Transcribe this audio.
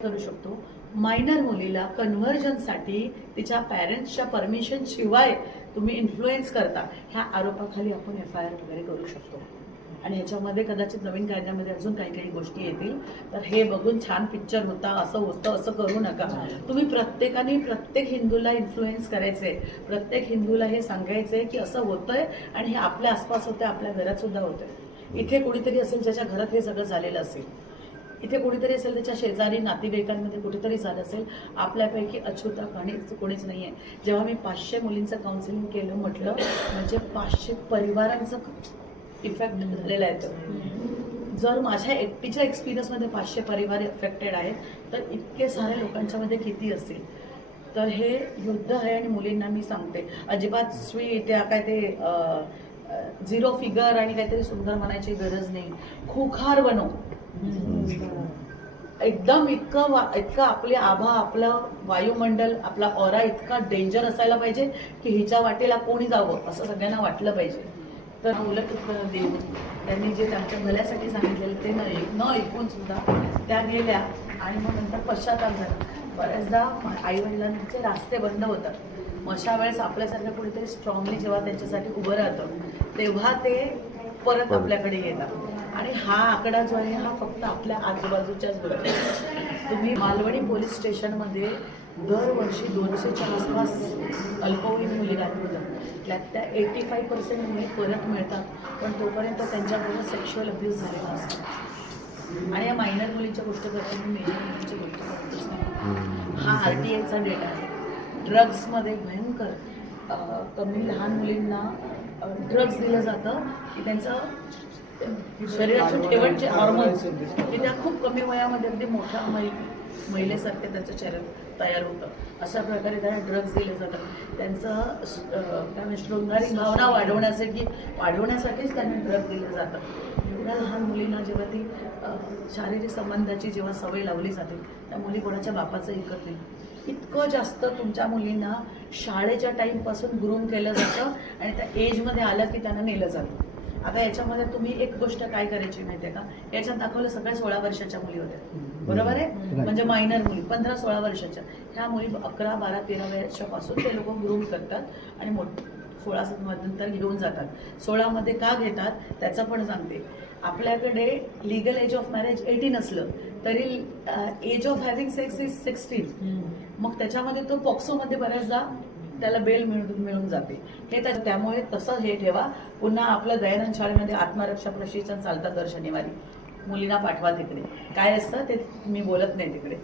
करू शकतो। मायनर मुलीला कन्व्हर्जनसाठी तिच्या पॅरेंट्सच्या परमिशन शिवाय तुम्ही इन्फ्लुएन्स करता, ह्या आरोपाखाली आपण FIR वगैरे करू शकतो। आणि ह्याच्यामध्ये कदाचित नवीन कायद्यामध्ये अजून काही काही गोष्टी येतील। तर हे बघून छान पिक्चर होता, असं होतं, असं करू नका। तुम्ही प्रत्येकाने प्रत्येक हिंदूला इन्फ्लुएन्स करायचे, प्रत्येक हिंदूला हे सांगायचे की असं होतंय आणि हे आपल्या आसपास होतंय, आपल्या घरात सुद्धा होतंय। इथे कोणीतरी असेल ज्याच्या घरात हे सगळं झालेलं असेल, इथे कोणीतरी असेल त्याच्या शेजारी नातेवाईकांमध्ये कुठेतरी झालं असेल, आपल्यापैकी अछूता कोणीच नाहीये। जेव्हा मी 500 मुलींचं काउन्सिलिंग केलं, म्हटलं म्हणजे 500 परिवारांचं इफेक्ट झालेला आहे। जर माझ्या एकटीच्या एक्सपिरियन्समध्ये 500 परिवार इफेक्टेड आहेत, तर इतके सारे लोकांच्या मध्ये किती असतील। तर हे युद्ध आहे आणि मुलींना मी सांगते, अजिबात त्या काय ते झिरो फिगर आणि काहीतरी सुंदर म्हणायची गरज नाही। खुखार बनव एकदम, इतकं आपले आभा, आपलं वायुमंडल, आपला ऑरा इतका डेंजर असायला पाहिजे की हिच्या वाटेला कोणी जावं असं सगळ्यांना वाटलं पाहिजे। तर उलट उत्तर देऊन त्यांनी जे त्यांच्या भल्यासाठी सांगितलेलं ते न ऐकून सुद्धा त्या गेल्या आणि मग नंतर पश्चाताप झाला। बऱ्याचदा आईवडिलांचे रास्ते बंद होतात। अशा वेळेस आपल्यासारख्या कुठेतरी स्ट्रॉंगली जेव्हा त्यांच्यासाठी उभं राहतं, तेव्हा ते परत आपल्याकडे येतात। आणि हा आकडा जो आहे हा फक्त आपल्या आजूबाजूच्याच गोष्टी। तुम्ही मालवणी पोलीस स्टेशनमध्ये दरवर्षी 200च्या आसपास अल्पवयीन मुली गायब होतात। त्या 85% मुली परत मिळतात, पण तोपर्यंत त्यांच्याबरोबर सेक्शुअल अब्यूज झालेला असतो। आणि या मायनर मुलींच्या गोष्ट करताना मेजर मुलींची गोष्ट करतच नाही। हा RTIचा डेटा आहे। ड्रग्समध्ये भयंकर कमी लहान मुलींना ड्रग्स दिलं जातं की त्यांचं शरीराचे ठेवणचे हार्मोन्स की त्या खूप कमी वयामध्ये अगदी मोठ्या महिलेसारखे त्यांचं शरीर तयार होतं। अशा प्रकारे त्यांना ड्रग्स दिले जातात। त्यांचं काय शृंगारी भावना वाढवण्यासाठीच त्यांना ड्रग दिले जातात। एवढ्या लहान मुलींना जेव्हा ती शारीरिक संबंधाची जेव्हा सवय लावली जाते, त्या मुली कोणाच्या बापाचं ऐकत नाही। इतकं जास्त तुमच्या मुलींना शाळेच्या टाईमपासून ग्रूम केलं जातं आणि त्या एजमध्ये आलं की त्यांना नेलं जातं। आता याच्यामध्ये तुम्ही एक गोष्ट काय करायची माहितीये का, याच्यात दाखवलं सगळ्या 16 वर्षाच्या मुली होत्या, बरोबर आहे, म्हणजे मायनर मुली 15-16 वर्षाच्या। ह्या मुली 11, 12, 13 वर्षापासून ते लोक ग्रूम करतात आणि 16 नंतर घेऊन जातात। 16 मध्ये का घेतात त्याचं पण सांगते। आपल्याकडे लिगल एज ऑफ मॅरेज 18 असलं तरी age of having sex is 16। मग त्याच्यामध्ये तो पॉक्सोमध्ये बऱ्याचदा त्याला बेल मिळून जाते। हे त्यामुळे तसं हे ठेवा। पुन्हा आपलं दयानंद शाळेमध्ये आत्मरक्षा प्रशिक्षण चालतं दर शनिवारी, मुलींना पाठवा तिकडे। काय असतं ते मी बोलत नाही तिकडे।